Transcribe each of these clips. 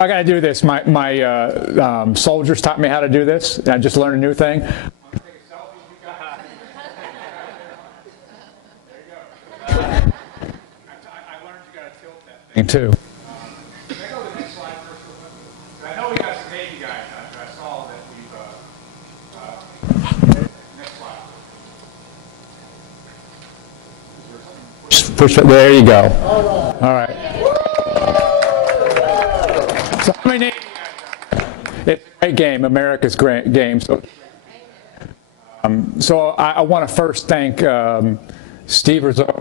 I got to do this. My soldiers taught me how to do this. I just learned a new thing. Take a selfie. There you go. I learned you got to tilt that thing too. Can I go to the next slide first? I know we got some Navy guys. I saw that we've. Next slide. Push it. There you go. All right. So how many Navy guys? It's a great game, America's great game. So I want to first thank Steve Rizzo and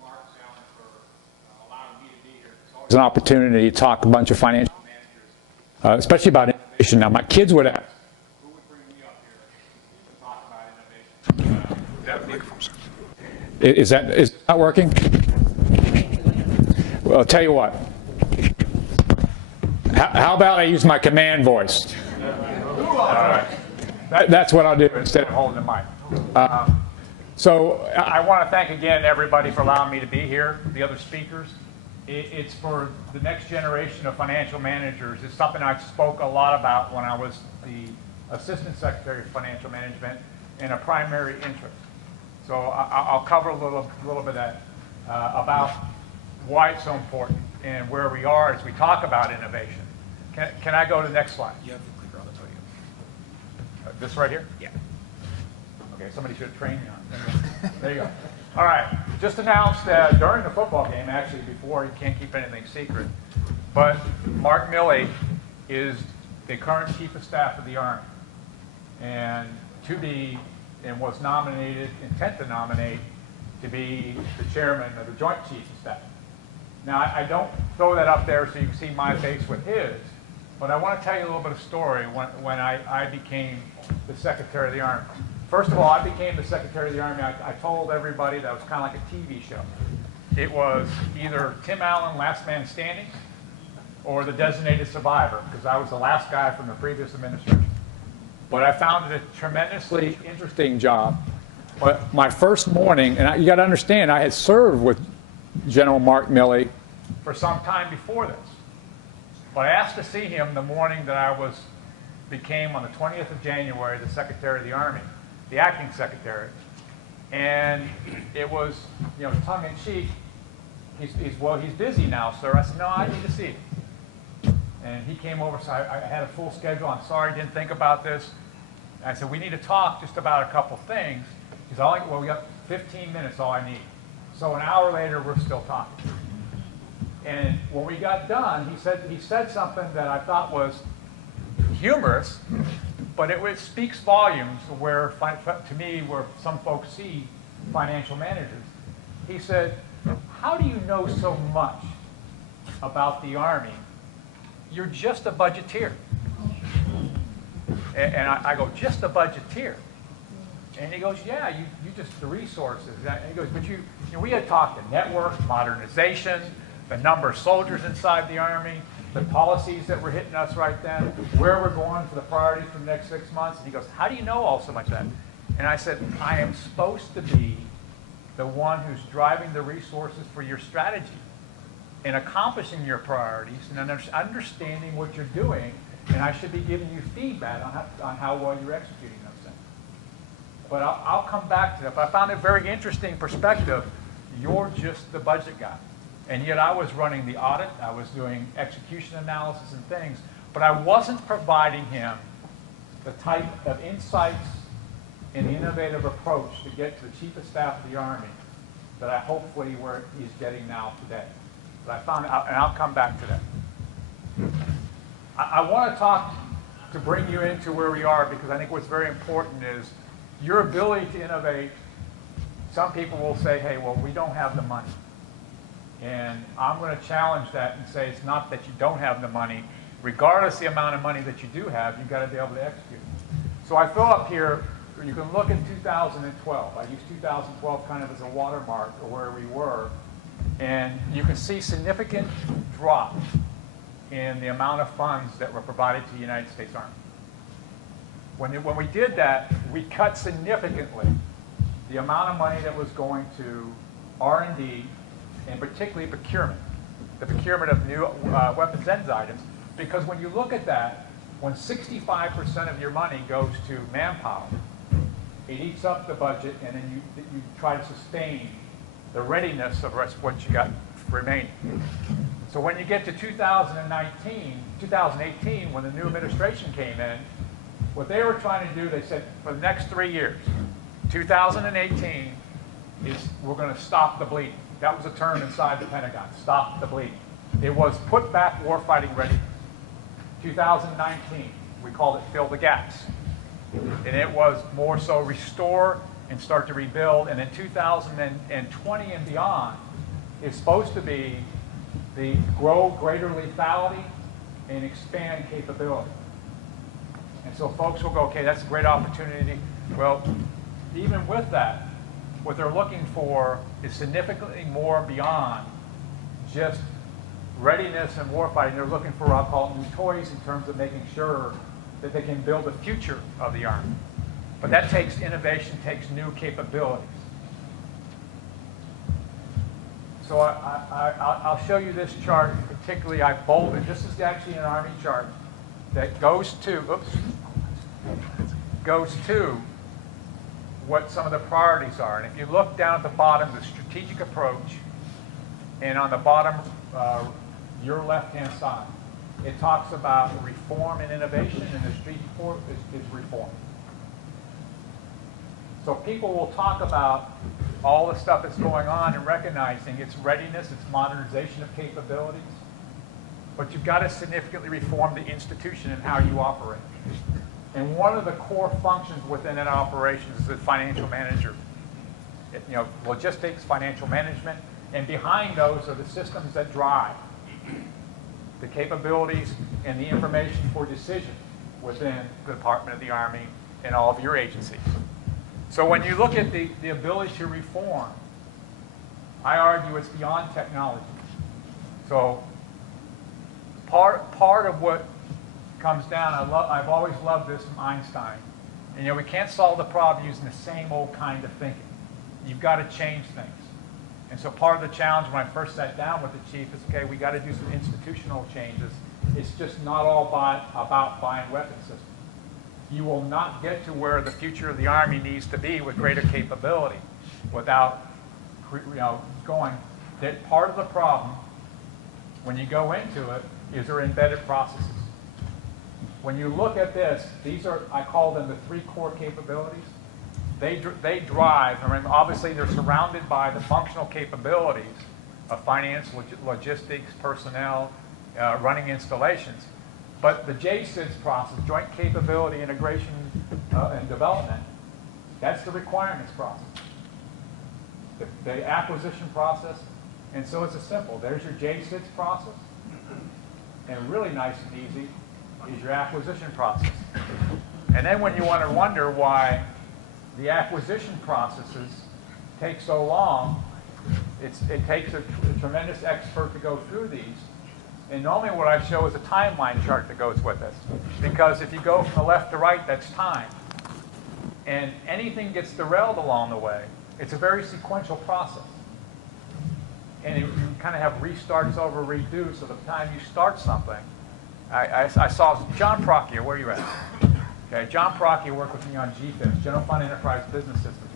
Mark Allen for allowing me to be here. It's always an opportunity to talk a bunch of financial managers, especially about innovation. Now, my kids would ask, who would bring me up here to talk about innovation? Is that not working? Well, I'll tell you what. How about I use my command voice? All right. That's what I'll do instead of holding the mic. So I want to thank again everybody for allowing me to be here, the other speakers. It's for the next generation of financial managers. It's something I spoke a lot about when I was the Assistant Secretary of Financial Management and a primary interest. So I'll cover a little bit of that about why it's so important and where we are as we talk about innovation. Can I go to the next slide? You have the clicker on the podium. This right here? Yeah. Okay, somebody should have trained me on it. There you go. All right, just announced that during the football game, actually before, you can't keep anything secret, but Mark Miley is the current Chief of Staff of the Army and was nominated, intent to nominate, to be the chairman of the Joint Chiefs of Staff. Now, I don't throw that up there so you can see my face with his, but I want to tell you a little bit of story when I became the Secretary of the Army. First of all, I became the Secretary of the Army. I told everybody that it was kind of like a TV show. It was either Tim Allen, Last Man Standing, or the Designated Survivor, because I was the last guy from the previous administration. But I found it a tremendously interesting job. But my first morning, and you got to understand, I had served with General Mark Miley for some time before this. But I asked to see him the morning that I became on the 20th of January the Secretary of the Army, the acting secretary. And it was, tongue in cheek. He's busy now, sir. I said, no, I need to see him. And he came over, so I had a full schedule. I'm sorry, didn't think about this. And I said, we need to talk just about a couple things. He said, well, we got 15 minutes, all I need. So an hour later, we're still talking. And when we got done, he said something that I thought was humorous, but it speaks volumes where, to me, where some folks see financial managers. He said, how do you know so much about the Army? You're just a budgeteer. And I go, just a budgeteer? And he goes, yeah, you just the resources. And he goes, but we had talked to network, modernization, the number of soldiers inside the Army, the policies that were hitting us right then, where we're going for the priorities for the next 6 months. And he goes, how do you know all so much of that? And I said, I am supposed to be the one who's driving the resources for your strategy and accomplishing your priorities and understanding what you're doing, and I should be giving you feedback on how well you're executing those things. But I'll come back to that. But I found a very interesting perspective. You're just the budget guy. And yet I was running the audit, I was doing execution analysis and things, but I wasn't providing him the type of insights and innovative approach to get to the Chief of Staff of the Army that I hopefully where he's getting now today. But I found out, and I'll come back to that. I want to talk to bring you into where we are, because I think what's very important is your ability to innovate. Some people will say, hey, well, we don't have the money. And I'm going to challenge that and say it's not that you don't have the money. Regardless of the amount of money that you do have, you've got to be able to execute. So I fill up here, you can look at 2012. I use 2012 kind of as a watermark of where we were. And you can see significant drop in the amount of funds that were provided to the United States Army. When we did that, we cut significantly the amount of money that was going to R&D, and particularly procurement. the procurement of new weapons ends items, because when you look at that, when 65% of your money goes to manpower, it eats up the budget, and then you try to sustain the readiness of what you got remaining. So when you get to 2018, when the new administration came in, what they were trying to do, they said, for the next 3 years, 2018 is we're going to stop the bleeding. That was a term inside the Pentagon, stop the bleeding. It was put back warfighting readiness. 2019, we called it fill the gaps. And it was more so restore and start to rebuild. And in 2020 and beyond, is supposed to be the grow greater lethality and expand capability. And so folks will go, okay, that's a great opportunity. Well, even with that, what they're looking for is significantly more beyond just readiness and warfighting. They're looking for, I'll call it, new toys in terms of making sure that they can build the future of the Army. But that takes innovation, takes new capabilities. So I'll show you this chart. Particularly, I bolded. This is actually an Army chart that goes to what some of the priorities are. And if you look down at the bottom, the strategic approach, and on the bottom, your left-hand side, it talks about reform and innovation, and the strategic approach is reform. So people will talk about all the stuff that's going on and recognizing its readiness, its modernization of capabilities, but you've got to significantly reform the institution and how you operate. And one of the core functions within an operation is the financial manager. Logistics, financial management, and behind those are the systems that drive the capabilities and the information for decision within the Department of the Army and all of your agencies. So when you look at the ability to reform, I argue it's beyond technology. So part of what comes down, I've always loved this from Einstein. And, we can't solve the problem using the same old kind of thinking. You've got to change things. And so part of the challenge when I first sat down with the chief is, okay, we got to do some institutional changes. It's just not all about buying weapon systems. You will not get to where the future of the Army needs to be with greater capability without, going. That part of the problem, when you go into it, is there embedded processes. When you look at this, these are, I call them the 3 core capabilities. They drive, obviously they're surrounded by the functional capabilities of finance, logistics, personnel, running installations. But the JCIDS process, Joint Capability Integration and Development, that's the requirements process. The acquisition process, and so it's a simple. There's your JCIDS process, and really nice and easy is your acquisition process. And then when you want to wonder why the acquisition processes take so long, it takes a tremendous expert to go through these. And normally what I show is a timeline chart that goes with this. Because if you go from the left to right, that's time. And anything gets derailed along the way. It's a very sequential process. And you kind of have restarts over redo, so the time you start something. I saw John Proctor, where are you at? Okay, John Proctor worked with me on GFIS, General Fund Enterprise Business Systems.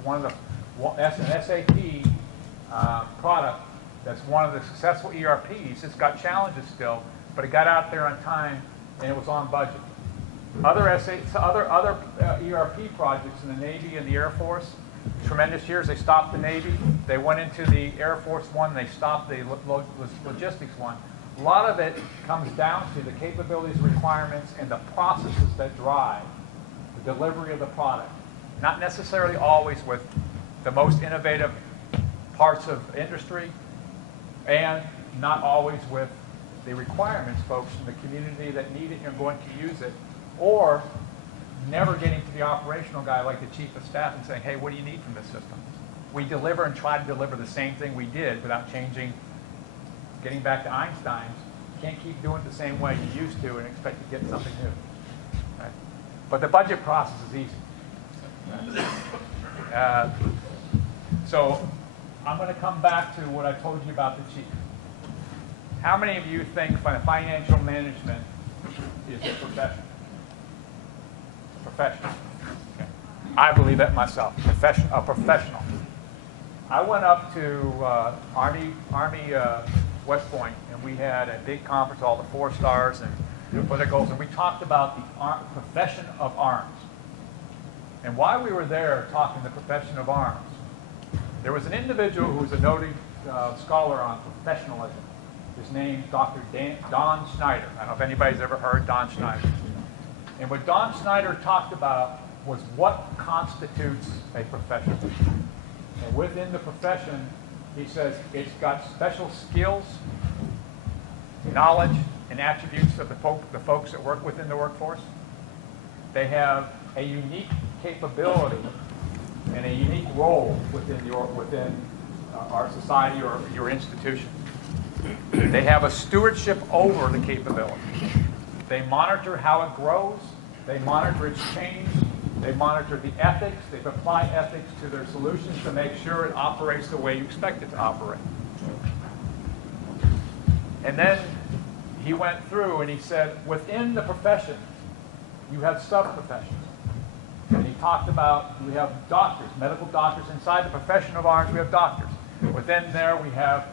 That's an SAP product that's one of the successful ERPs. It's got challenges still, but it got out there on time and it was on budget. Other ERP projects in the Navy and the Air Force, tremendous years. They stopped the Navy. They went into the Air Force one. They stopped the logistics one. A lot of it comes down to the capabilities, requirements, and the processes that drive the delivery of the product. Not necessarily always with the most innovative parts of industry, and not always with the requirements folks in the community that need it and are going to use it, or never getting to the operational guy like the chief of staff and saying, hey, what do you need from this system? We deliver and try to deliver the same thing we did without changing. Getting back to Einstein's, you can't keep doing it the same way you used to and expect to get something new. Right? But the budget process is easy. So I'm going to come back to what I told you about the chief. How many of you think financial management is a profession? A profession. Okay. I believe that myself. A professional. I went up to Army West Point, and we had a big conference, all the 4 stars and politicals, and we talked about the profession of arms. And while we were there talking the profession of arms, there was an individual who was a noted scholar on professionalism. His name's Dr. Don Schneider. I don't know if anybody's ever heard Don Schneider. And what Don Schneider talked about was what constitutes a profession. And within the profession, he says it's got special skills, knowledge, and attributes of the folks that work within the workforce. They have a unique capability and a unique role within our society or your institution. They have a stewardship over the capability. They monitor how it grows. They monitor its change. They monitor the ethics. They apply ethics to their solutions to make sure it operates the way you expect it to operate. And then he went through and he said, within the profession, you have sub-professions. And he talked about, we have doctors, medical doctors. Inside the profession of arms, we have doctors. Within there, we have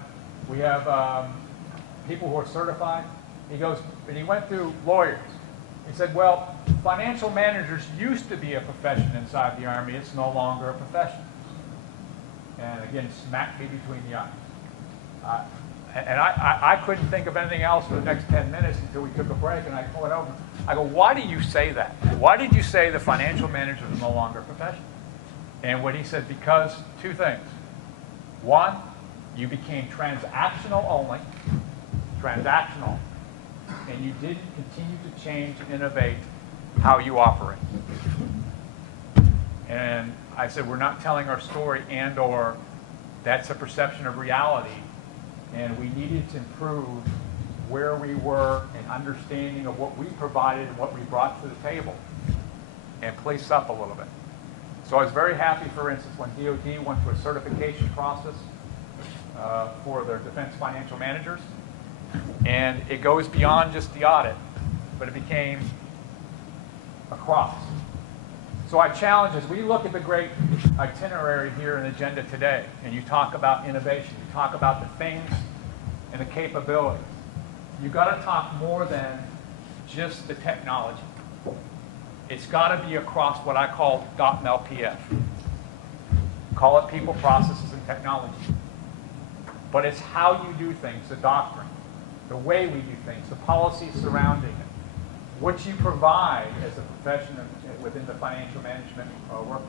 people who are certified. He goes, and he went through lawyers. He said, well, financial managers used to be a profession inside the Army. It's no longer a profession. And again, smacked me between the eyes. And I couldn't think of anything else for the next 10 minutes until we took a break, and I pulled it over. I go, why do you say that? Why did you say the financial manager is no longer a profession? And what he said, because 2 things. One, you became transactional only, transactional, and you didn't continue to change and innovate how you operate. And I said, we're not telling our story, and or that's a perception of reality, and we needed to improve where we were and understanding of what we provided and what we brought to the table and place up a little bit. So I was very happy, for instance, when DOD went through a certification process for their defense financial managers. And it goes beyond just the audit, but it became across. So I challenge, as we look at the great itinerary here in the agenda today, and you talk about innovation, you talk about the things and the capabilities, you've got to talk more than just the technology. It's got to be across what I call DOT-MLPF. Call it people, processes, and technology. But it's how you do things, the doctrine, the way we do things, the policies surrounding it, what you provide as a profession within the financial management workforce.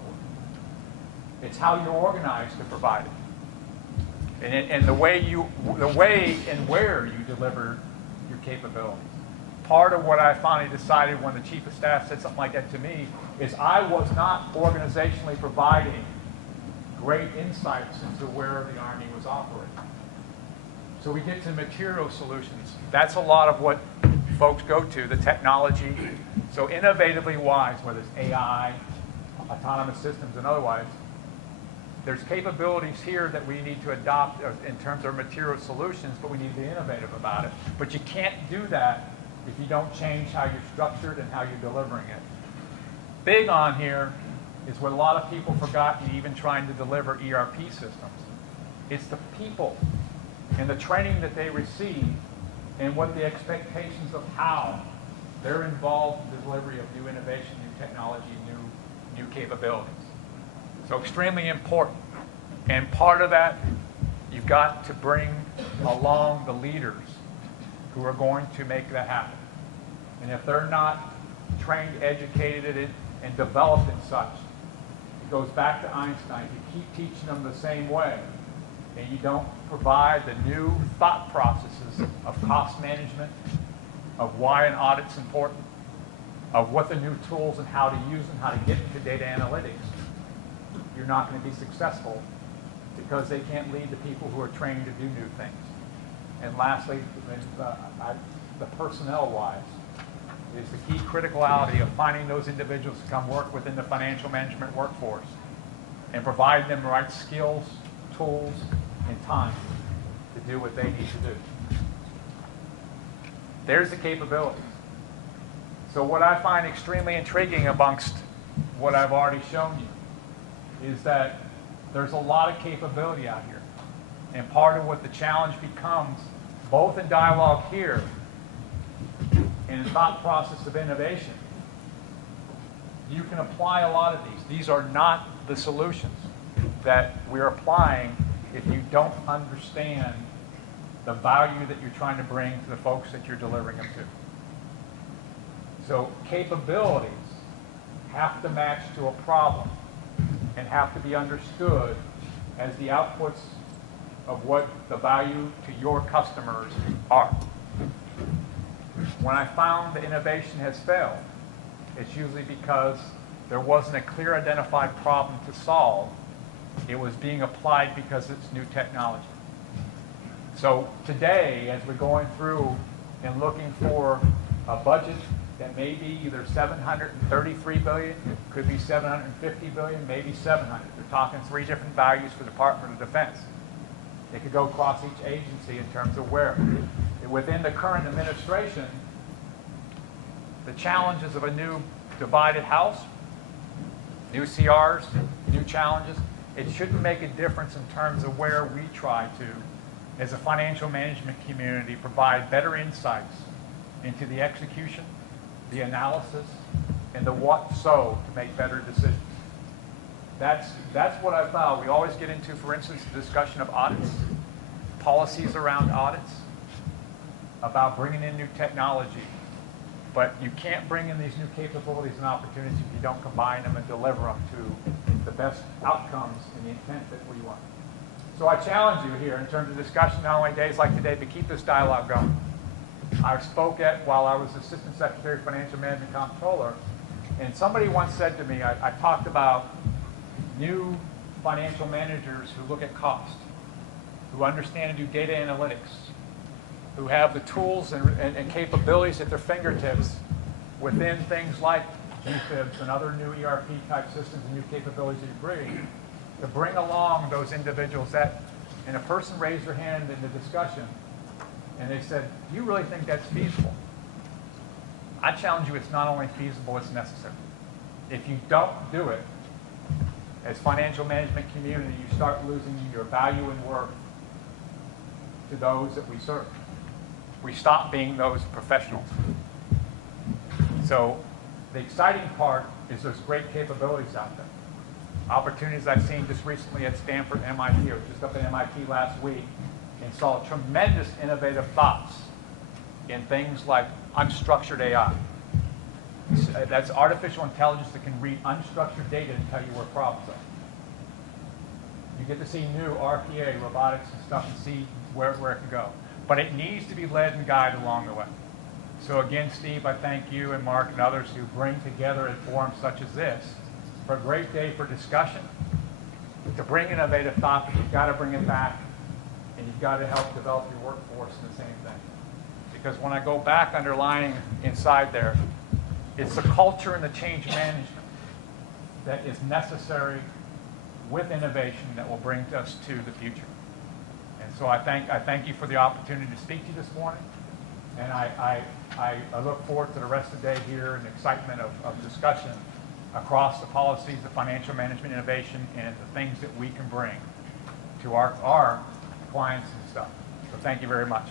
It's how you're organized to provide it, and the way and where you deliver your capabilities. Part of what I finally decided when the chief of staff said something like that to me is I was not organizationally providing great insights into where the Army was operating. So we get to material solutions. That's a lot of what folks go to, the technology. So innovatively wise, whether it's AI, autonomous systems, and otherwise, there's capabilities here that we need to adopt in terms of material solutions, but we need to be innovative about it. But you can't do that if you don't change how you're structured and how you're delivering it. Big on here is what a lot of people forgot in even trying to deliver ERP systems. It's the people and the training that they receive and what the expectations of how they're involved in the delivery of new innovation, new technology, new capabilities. So extremely important. And part of that, you've got to bring along the leaders who are going to make that happen. And if they're not trained, educated, and developed in such, it goes back to Einstein. You keep teaching them the same way, and you don't provide the new thought processes of cost management, of why an audit's important, of what the new tools and how to use them, how to get into data analytics, you're not going to be successful because they can't lead the people who are trained to do new things. And lastly, the personnel-wise, is the key criticality of finding those individuals to come work within the financial management workforce and provide them the right skills, tools, and time to do what they need to do. There's the capabilities. So what I find extremely intriguing amongst what I've already shown you is that there's a lot of capability out here. And part of what the challenge becomes, both in dialogue here and in thought process of innovation, you can apply a lot of these. These are not the solutions that we're applying if you don't understand the value that you're trying to bring to the folks that you're delivering them to. So capabilities have to match to a problem and have to be understood as the outputs of what the value to your customers are. When I found that innovation has failed, it's usually because there wasn't a clear identified problem to solve. It was being applied because it's new technology. So today, as we're going through and looking for a budget that may be either $733 billion, could be $750 billion, maybe $700. We're talking 3 different values for the Department of Defense. It could go across each agency in terms of where. Within the current administration, the challenges of a new divided House, new CRs, new challenges, it shouldn't make a difference in terms of where we try to, as a financial management community, provide better insights into the execution, the analysis, and the what so to make better decisions. That's what I found. We always get into, for instance, the discussion of audits, policies around audits, about bringing in new technology. But you can't bring in these new capabilities and opportunities if you don't combine them and deliver them to the best outcomes and the intent that we want. So I challenge you here in terms of discussion, not only days like today, but keep this dialogue going. I spoke at, while I was Assistant Secretary of Financial Management Comptroller, and somebody once said to me, I talked about new financial managers who look at cost, who understand and do data analytics, who have the tools and capabilities at their fingertips within things like GFIBs and other new ERP type systems and new capabilities that you bring, to bring along those individuals that, and a person raised their hand in the discussion and they said, do you really think that's feasible? I challenge you, it's not only feasible, it's necessary. If you don't do it, as financial management community, you start losing your value and worth to those that we serve. We stop being those professionals. So the exciting part is there's great capabilities out there. Opportunities I've seen just recently at Stanford, MIT, or just up at MIT last week, and saw tremendous innovative thoughts in things like unstructured AI. That's artificial intelligence that can read unstructured data and tell you where problems are. You get to see new RPA, robotics and stuff, and see where it can go. But it needs to be led and guided along the way. So again, Steve, I thank you and Mark and others who bring together a forum such as this for a great day for discussion, to bring innovative thought, but you've got to bring it back, and you've got to help develop your workforce in the same thing. Because when I go back underlying inside there, it's the culture and the change management that is necessary with innovation that will bring us to the future. And so I thank you for the opportunity to speak to you this morning. And I look forward to the rest of the day here and the excitement of discussion across the policies of financial management innovation and the things that we can bring to our clients and stuff. So thank you very much.